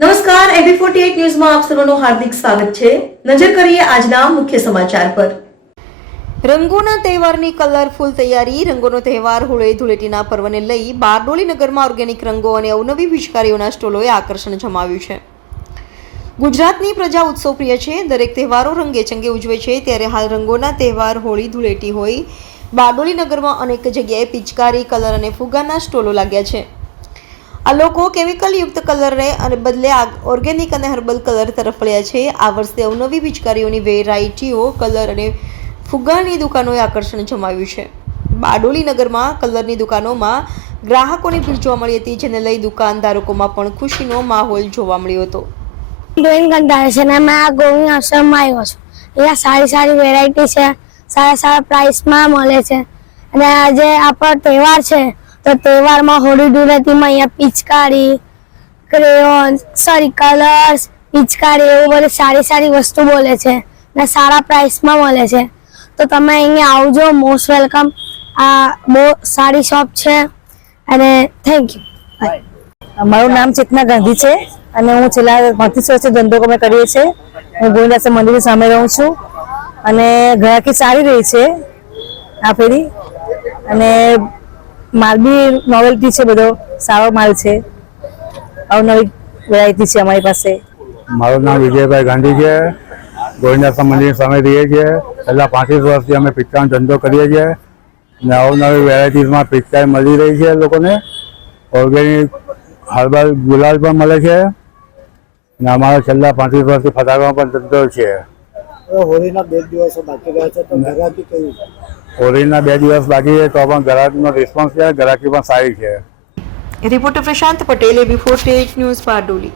Forty ન્યૂઝમાં આપ સર્વનું હાર્દિક સ્વાગત છે. નજર કરીએ આજના મુખ્ય સમાચાર પર. રંગોના તહેવારની કલરફુલ તૈયારી, રંગોનો તહેવાર હોળી, ધૂળેટીના પર્વને લઈ બારડોલી નગરમાં ઓર્ગેનિક રંગો અને અવનવી પિચકારીઓના સ્ટોલોએ આકર્ષણ જમાવ્યું છે. ગુજરાતની પ્રજા ઉત્સવ પ્રિય છે. દરેક તહેવારો રંગે ચંગે ઉજવે છે. ત્યારે હાલ રંગોના તહેવાર, હોળી, ધૂળેટી હોય બારડોલી નગરમાં અનેક જગ્યાએ પિચકારી, કલર અને ફુગાના સ્ટોલો લાગ્યા છે. આ લોકો કેમિકલયુક્ત કલરને અને બદલે ઓર્ગેનિક અને હર્બલ કલર તરફ વળ્યા છે. આ વર્ષે અવનવી પિચકારીઓની વેરાયટીઓ કલર અને ફુગ્ગાની દુકાનોએ આકર્ષણ જમાવ્યું છે. બારડોલી નગરમાં કલરની દુકાનોમાં ગ્રાહકોની ભીડ જોવા મળી હતી, જેને લઈ દુકાનધારકોમાં પણ ખુશીનો માહોલ જોવા મળ્યો હતો. ડ્રોઈંગ કંટાળે છે ને મેં આ ગોવિંદ આશ્રમમાં આવ્યો છું. અહીંયા સારી સારી વેરાયટી છે, સારા સારા પ્રાઇસમાં મળે છે. અને આજે આપણો તહેવાર છે તો તહેવારમાં હોળી ધૂળેટીમાં અહીંયા પિચકારી, ક્રેયોન સોરી કલર્સ, પિચકારી એવું બધું સારી સારી વસ્તુ બોલે છે ને સારા પ્રાઇસમાં મળે છે. તો તમે અહીંયા આવજો મોસ્ટ વેલકમ આ બહુ સારી શોપ છે અને થેન્ક યુ મારું નામ ચેતના ગાંધી છે અને હું છેલ્લા પાંત્રીસ વર્ષથી ધંધો અમે કરીએ છીએ. હું ગોવિંદાસ મંદિરની સામે રહું છું અને ગ્રાહકી સારી રહી છે આ ફેરી. અને માલ બી નોવેલ્ટી છે બધો સારો માલ છે. અવનવી વેરાયટી છે અમારી પાસે. મારું નામ વિજયભાઈ ગાંધી છે. ગોવિંદાસા મંદિર સામે રહીએ છીએ. છેલ્લા પાંત્રીસ વર્ષથી અમે પિત્તાનો ધંધો કરીએ છીએ. અને અવનવી વેરાયટીઝમાં પિક્ચર મળી રહી છે લોકોને. ઓર્ગેનિક હર્બલ ગુલાલ પણ મળે છે. અને અમારો છેલ્લા પાંત્રીસ વર્ષથી ફટાકડાનો પણ ધંધો છે. હોળીના બે દિવસો બાકી રહ્યા છે તો ઘરાકી છે હોળીના બે દિવસ બાકી છે, તો પણ ગ્રાહકનો રિસ્પોન્સ છે ગ્રાહકી પણ સારી છે. Reporter Prashant Patel before take news Bardoli.